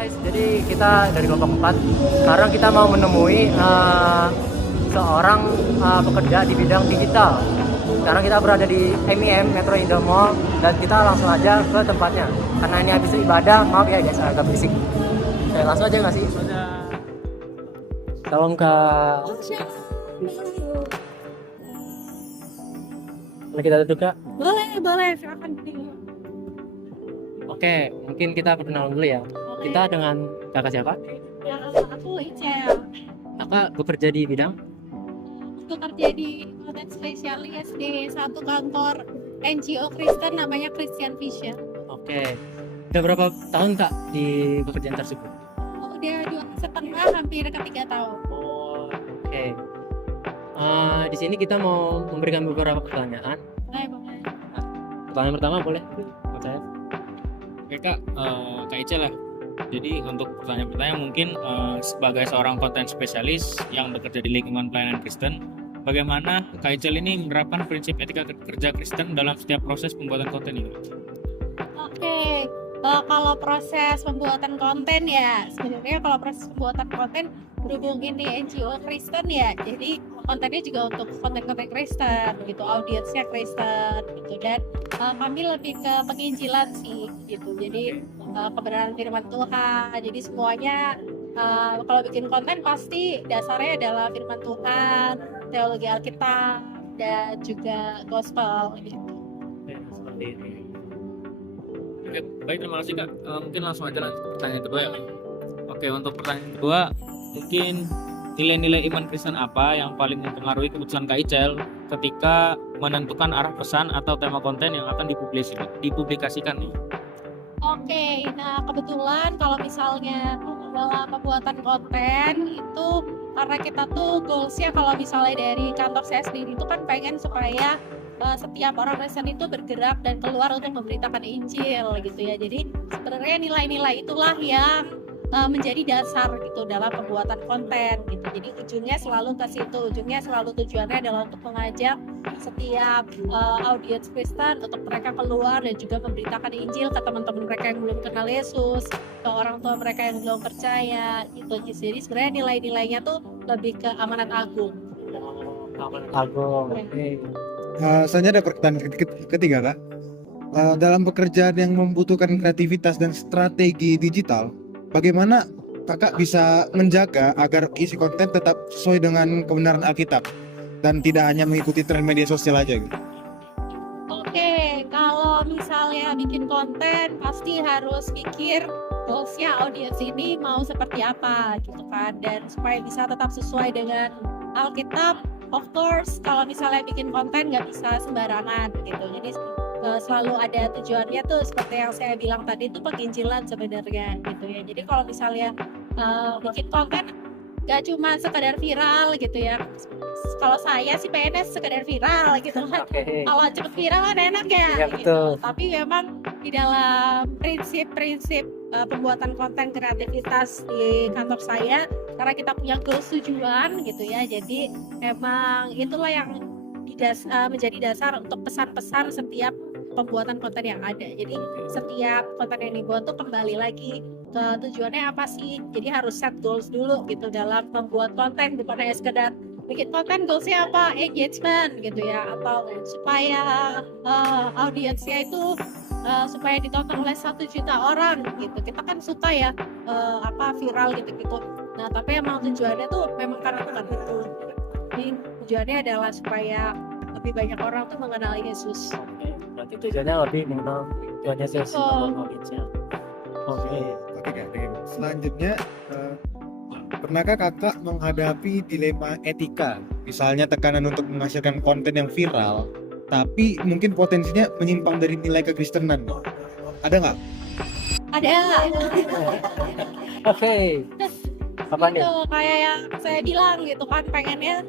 guys, jadi kita dari kelompok 4 karena kita mau menemui seorang pekerja di bidang digital. Sekarang kita berada di MIM Metro Indo Mall dan kita langsung aja ke tempatnya. Karena ini habis ibadah, maaf ya guys agak berisik. Oke, langsung aja nggak sih? Salam kak. Boleh kita duduk kak? Boleh, silakan. Oke, mungkin kita perkenalan dulu ya. Boleh. Kita dengan kakak siapa? Ya, aku Icel. Kakak bekerja di bidang? Aku kerja di konten spesialis di satu kantor NGO Kristen namanya Christian Vision. Oke. Udah berapa tahun kak di pekerjaan tersebut? Udah 2,5 hampir ke 3 tahun. Oh, oke. Di sini kita mau memberikan beberapa pertanyaan. Boleh. Pertanyaan pertama boleh? Buat saya. Oke kak, Kak Ica lah. Jadi untuk pertanyaan-pertanyaan mungkin sebagai seorang konten spesialis yang bekerja di lingkungan pelayanan Kristen, bagaimana Kak Ica ini menerapkan prinsip etika kerja Kristen dalam setiap proses pembuatan konten ini? Oke, kalau proses pembuatan konten ya, sebenarnya kalau proses pembuatan konten berhubung ini NGO Kristen ya, jadi kontennya juga untuk konten-konten Kristen gitu, audiensnya Kristen gitu, dan kami lebih ke penginjilan sih gitu, jadi kebenaran firman Tuhan, jadi semuanya kalau bikin konten pasti dasarnya adalah firman Tuhan, teologi Alkitab, dan juga gospel gitu. Oke, seperti ini. Oke, baik, terima kasih kak. Mungkin langsung aja lanjut pertanyaan kedua ya. Oke, untuk pertanyaan kedua, mungkin nilai-nilai iman Kristen apa yang paling mempengaruhi keputusan Kak Icel ketika menentukan arah pesan atau tema konten yang akan dipublikasikan nih? Oke, nah kebetulan kalau misalnya dalam pembuatan konten itu karena kita tuh goalsnya kalau misalnya dari kantor saya sendiri itu kan pengen supaya setiap orang Kristen itu bergerak dan keluar untuk memberitakan Injil gitu ya. Jadi sebenarnya nilai-nilai itulah yang menjadi dasar gitu dalam pembuatan konten gitu. Jadi ujungnya selalu ke situ, ujungnya selalu tujuannya adalah untuk mengajak setiap audiens Kristen untuk mereka keluar dan juga memberitakan Injil ke teman-teman mereka yang belum kenal Yesus, ke orang tua mereka yang belum percaya gitu. Jadi sebenarnya nilai-nilainya tuh lebih ke amanat agung. Agung. Oke. Selanjutnya ada pertanyaan ketiga kak. Dalam pekerjaan yang membutuhkan kreativitas dan strategi digital, bagaimana kakak bisa menjaga agar isi konten tetap sesuai dengan kebenaran Alkitab dan tidak hanya mengikuti tren media sosial aja gitu? Oke, kalau misalnya bikin konten pasti harus pikir goalsnya audiens ini mau seperti apa gitu kan, dan supaya bisa tetap sesuai dengan Alkitab. Of course, kalau misalnya bikin konten nggak bisa sembarangan gitu. Jadi selalu ada tujuannya tuh seperti yang saya bilang tadi itu penginjilan sebenarnya gitu ya. Jadi kalau misalnya bikin konten nggak cuma sekedar viral gitu ya. Kalau saya sih PNS sekedar viral gitu kan. Oke. Kalau cepet viral kan enak ya. Iya, gitu. betul. Tapi memang di dalam prinsip-prinsip pembuatan konten kreativitas di kantor saya, karena kita punya goals tujuan gitu ya, jadi memang itulah yang menjadi dasar untuk pesan-pesan setiap pembuatan konten yang ada. Jadi setiap konten yang dibuat tuh kembali lagi ke tujuannya apa sih, jadi harus set goals dulu gitu dalam membuat konten, bukan hanya sekedar bikin konten goalsnya apa, engagement gitu ya, atau supaya audiensnya itu supaya ditonton oleh 1 juta orang gitu. Kita kan suka ya viral gitu-gitu. Nah, tapi emang tujuannya tuh memang karena Tuhan itu. Jadi tujuannya adalah supaya lebih banyak orang tuh mengenal Yesus. Oke, berarti tujuannya lebih mengenal Tuhan Yesus Oh. audiensnya. Oke. Oke kak. Selanjutnya, pernahkah kakak menghadapi dilema etika? Misalnya tekanan untuk menghasilkan konten yang viral, tapi mungkin potensinya menyimpang dari nilai kekristenan. Ada nggak? Ada Oke. Apa nih? gitu, kayak yang saya bilang gitu kan, pengennya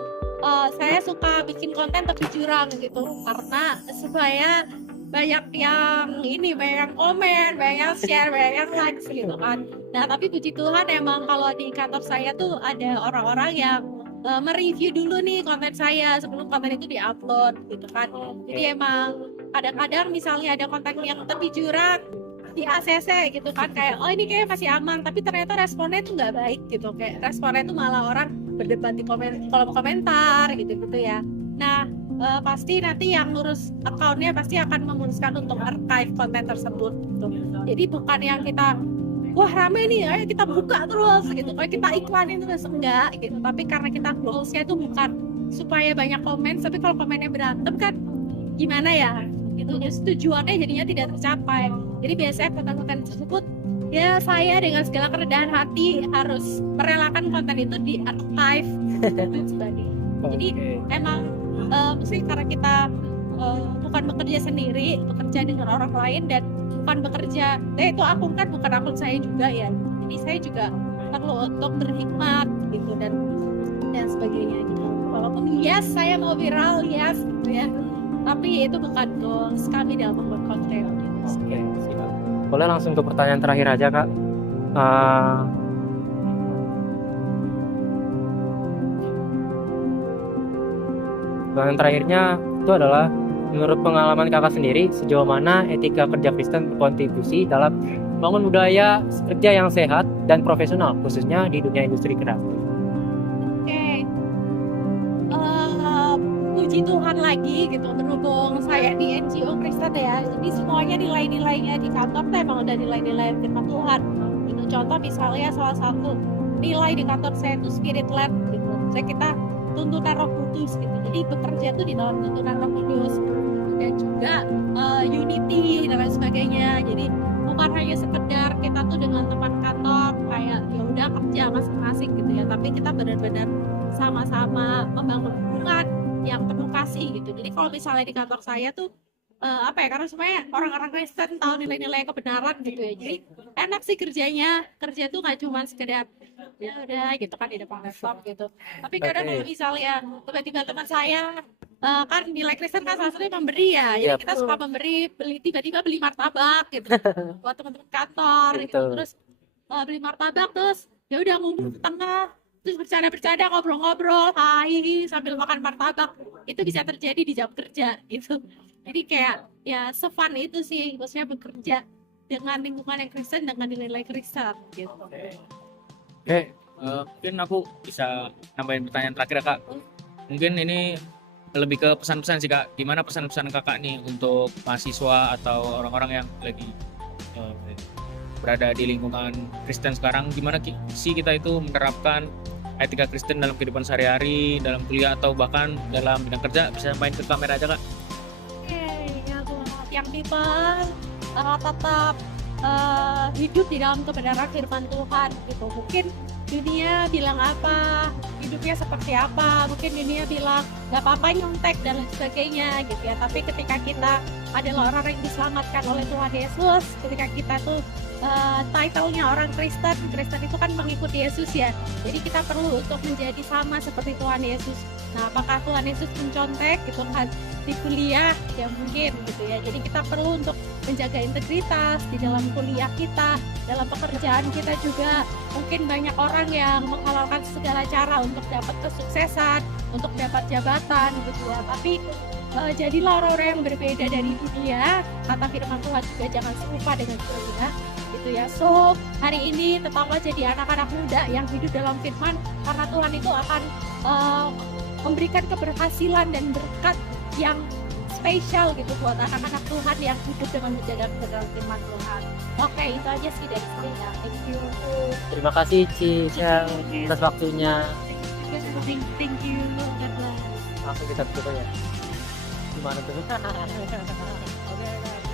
saya suka bikin konten tapi jurang gitu, karena supaya banyak yang banyak yang komen, banyak yang share, banyak yang likes gitu kan. Nah tapi puji Tuhan emang kalau di kantor saya tuh ada orang-orang yang mereview dulu nih konten saya sebelum konten itu diupload gitu kan. Jadi emang kadang-kadang misalnya ada konten yang tepi jurang, di ACC gitu kan, kayak oh ini kayak masih aman, tapi ternyata responnya tuh nggak baik gitu, kayak responnya tuh malah orang berdebat di kolom komentar gitu ya. Nah pasti nanti yang ngurus accountnya pasti akan memutuskan untuk archive konten tersebut gitu. Jadi bukan yang kita wah rame nih, ayo kita buka terus gitu, kayak kita iklanin terus, enggak gitu. Tapi karena kita goalsnya itu bukan supaya banyak komen, tapi kalau komennya berantem kan gimana ya gitu, tujuannya jadinya tidak tercapai. Jadi biasanya konten-konten tersebut ya saya dengan segala kerendahan hati harus merelakan konten itu di archive dan sebagainya. Jadi emang mesti karena kita bukan bekerja sendiri, bekerja dengan orang lain, dan bukan bekerja itu akun kan bukan akun saya juga ya, jadi saya juga perlu untuk berhikmat gitu dan sebagainya gitu. Walaupun yes saya mau viral, yes gitu ya, tapi itu bukan goals kami dalam membuat konten gitu. Oke, siap. Boleh langsung ke pertanyaan terakhir aja Kak. Pertanyaan terakhirnya itu adalah, menurut pengalaman Kakak sendiri, sejauh mana etika kerja Kristen berkontribusi dalam membangun budaya kerja yang sehat dan profesional, khususnya di dunia industri kreatif? Oke, puji Tuhan lagi gitu, berhubung saya di NGO Kristen ya, jadi semuanya nilai-nilainya di kantor tuh emang udah nilai-nilai firman Tuhan gitu. Contoh misalnya salah satu nilai di kantor saya itu spirit led gitu, saya kita tuntunan Roh Kudus gitu, jadi bekerja tuh di dalam tuntunan Roh Kudus, dan juga unity dan lain sebagainya. Jadi bukan hanya sekedar kita tuh dengan teman kantor kayak ya udah kerja masing-masing gitu ya, tapi kita benar-benar sama-sama membangun hubungan yang penuh kasih gitu. Jadi kalau misalnya di kantor saya tuh karena semuanya orang-orang Kristen tahu nilai-nilai kebenaran gitu ya, jadi enak sih kerjanya. Kerja tuh nggak cuma sekedar ya udah gitu kan di depan laptop gitu, tapi kadang kalau misalnya tiba-tiba teman saya kan nilai Kristen kan salah satunya memberi ya, jadi kita suka memberi, tiba-tiba beli martabak gitu buat teman-teman kantor gitu. Terus beli martabak, terus ya udah ngumpul di tengah, terus bercanda-bercanda, ngobrol-ngobrol, hai sambil makan martabak. Itu bisa terjadi di jam kerja gitu. Jadi kayak ya se-fun itu sih, maksudnya bekerja dengan lingkungan yang Kristen, dengan nilai-nilai Kristen gitu. Oke, mungkin aku bisa nambahin pertanyaan terakhir ya Kak. Mungkin ini lebih ke pesan-pesan sih Kak. Gimana pesan-pesan Kakak nih untuk mahasiswa atau orang-orang yang lagi berada di lingkungan Kristen sekarang? Gimana sih kita itu menerapkan etika Kristen dalam kehidupan sehari-hari, dalam kuliah atau bahkan dalam bidang kerja? Bisa main ke kamera aja Kak. Yang people tetap hidup di dalam kebenaran firman Tuhan gitu. Mungkin dunia bilang apa, hidupnya seperti apa, mungkin dunia bilang gak apa-apa nyontek dan lain sebagainya gitu ya, tapi ketika kita adalah orang yang diselamatkan oleh Tuhan Yesus, ketika kita tuh title-nya orang Kristen itu kan mengikuti Yesus ya, jadi kita perlu untuk menjadi sama seperti Tuhan Yesus. Nah, apakah Tuhan Yesus mencontek gitu kan di kuliah? Ya mungkin gitu ya. Jadi kita perlu untuk menjaga integritas di dalam kuliah kita, dalam pekerjaan kita juga. Mungkin banyak orang yang menghalalkan segala cara untuk dapat kesuksesan, untuk dapat jabatan gitu ya. Tapi jadilah orang-orang yang berbeda dari dunia. Kata firman Tuhan juga jangan serupa dengan dunia gitu ya. So hari ini tetaplah jadi anak-anak muda yang hidup dalam firman, karena Tuhan itu akan memberikan keberhasilan dan berkat yang spesial gitu buat anak-anak Tuhan yang hidup dengan menjaga kebenaran firman Tuhan. Oke, itu aja sih dari saya. Thank you. Terima kasih Ci atas waktunya. Thank you. Langsung kita tutup ya. Gimana tuh? Oke.